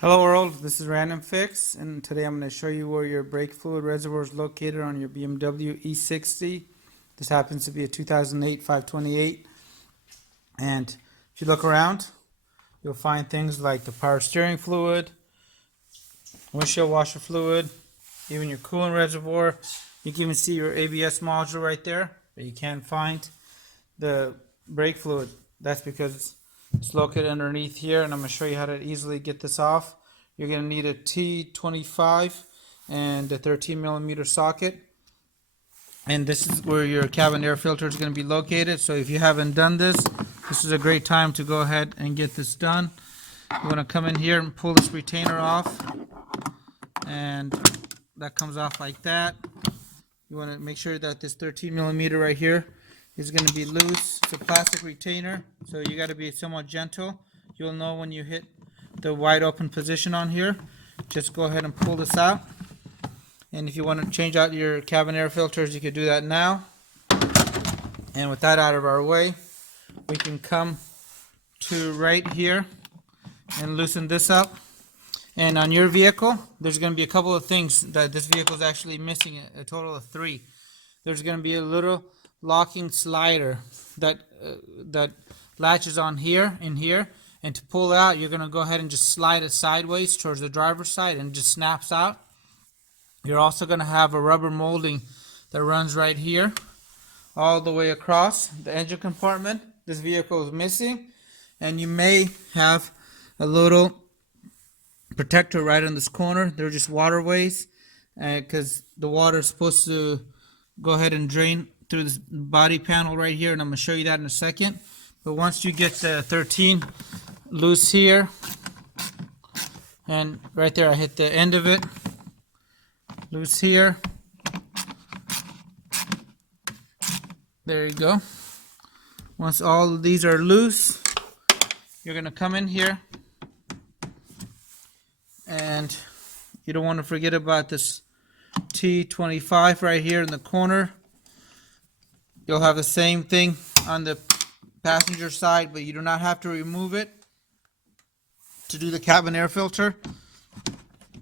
Hello world, this is RandomFIX, and today I'm going to show you where your brake fluid reservoir is located on your BMW E60. This happens to be a 2008 528, and if you look around, you'll find things like the power steering fluid, windshield washer fluid, even your coolant reservoir. You can even see your ABS module right there, but you can't find the brake fluid. That's because it's located underneath here, and I'm going to show you how to easily get this off. You're going to need a T25 and a 13mm socket, and this is where your cabin air filter is going to be located. So if you haven't done this, this is a great time to go ahead and get this done. You want to come in here and pull this retainer off, and that comes off like that. You want to make sure that this 13mm right here is going to be loose. It's a plastic retainer, so you got to be somewhat gentle. You'll know when you hit the wide open position on here. Just go ahead and pull this out. And if you want to change out your cabin air filters, you could do that now. And with that out of our way, we can come to right here and loosen this up. And on your vehicle, there's going to be a couple of things that this vehicle is actually missing, a total of 3. There's going to be a little locking slider that latches on here, in here, and to pull it out, you're going to go ahead and just slide it sideways towards the driver's side, and it just snaps out. You're also going to have a rubber molding that runs right here all the way across the engine compartment. This vehicle is missing, and you may have a little protector right in this corner. They're just waterways, because the water is supposed to go ahead and drain through this body panel right here, and I'm going to show you that in a second. But once you get the 13 loose here, and right there I hit the end of it, loose here, there you go. Once all of these are loose, you're going to come in here, and you don't want to forget about this T25 right here in the corner. You'll have the same thing on the passenger side, but you do not have to remove it to do the cabin air filter.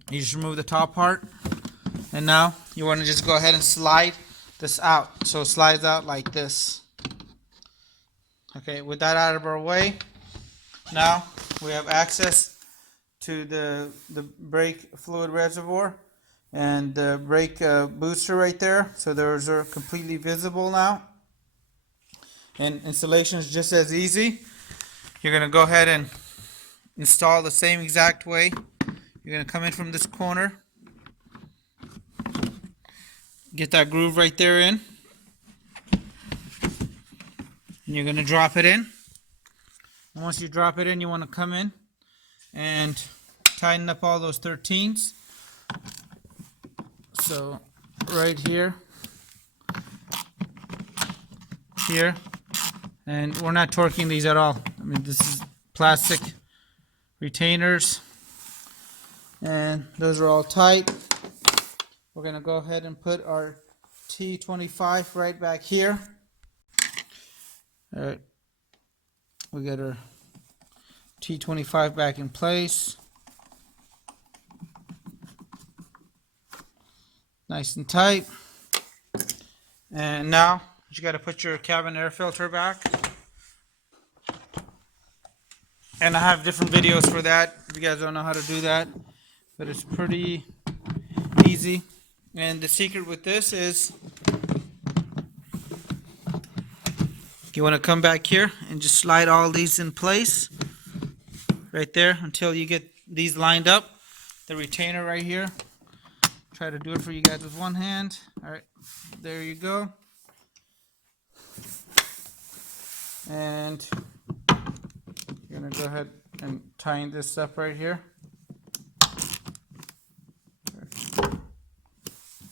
You just remove the top part, and now you want to just go ahead and slide this out. So it slides out like this. Okay, with that out of our way, now we have access to the brake fluid reservoir and the brake booster right there. So those are completely visible now. And installation is just as easy. You're going to go ahead and install the same exact way. You're going to come in from this corner, get that groove right there in, and you're going to drop it in. And once you drop it in, you want to come in and tighten up all those 13s. So right here, and we're not torquing these at all. I mean, this is plastic retainers, and those are all tight. We're going to go ahead and put our T25 right back here. All right, we got our T25 back in place. Nice and tight. And now you got to put your cabin air filter back. And I have different videos for that if you guys don't know how to do that, but it's pretty easy. And the secret with this is you want to come back here and just slide all these in place right there until you get these lined up. The retainer right here. Try to do it for you guys with one hand. All right, there you go. And you're going to go ahead and tighten this up right here.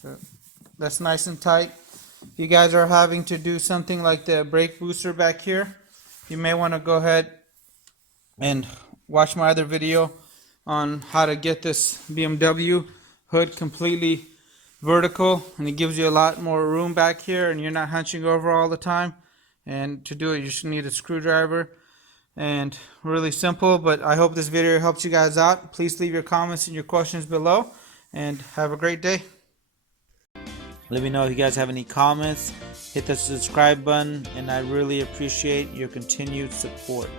So that's nice and tight. If you guys are having to do something like the brake booster back here, you may want to go ahead and watch my other video on how to get this BMW hood completely vertical, and it gives you a lot more room back here, and you're not hunching over all the time. And to do it, you just need a screwdriver. and really simple, but I hope this video helps you guys out. Please leave your comments and your questions below, and have a great day. Let me know if you guys have any comments. Hit the subscribe button, and I really appreciate your continued support.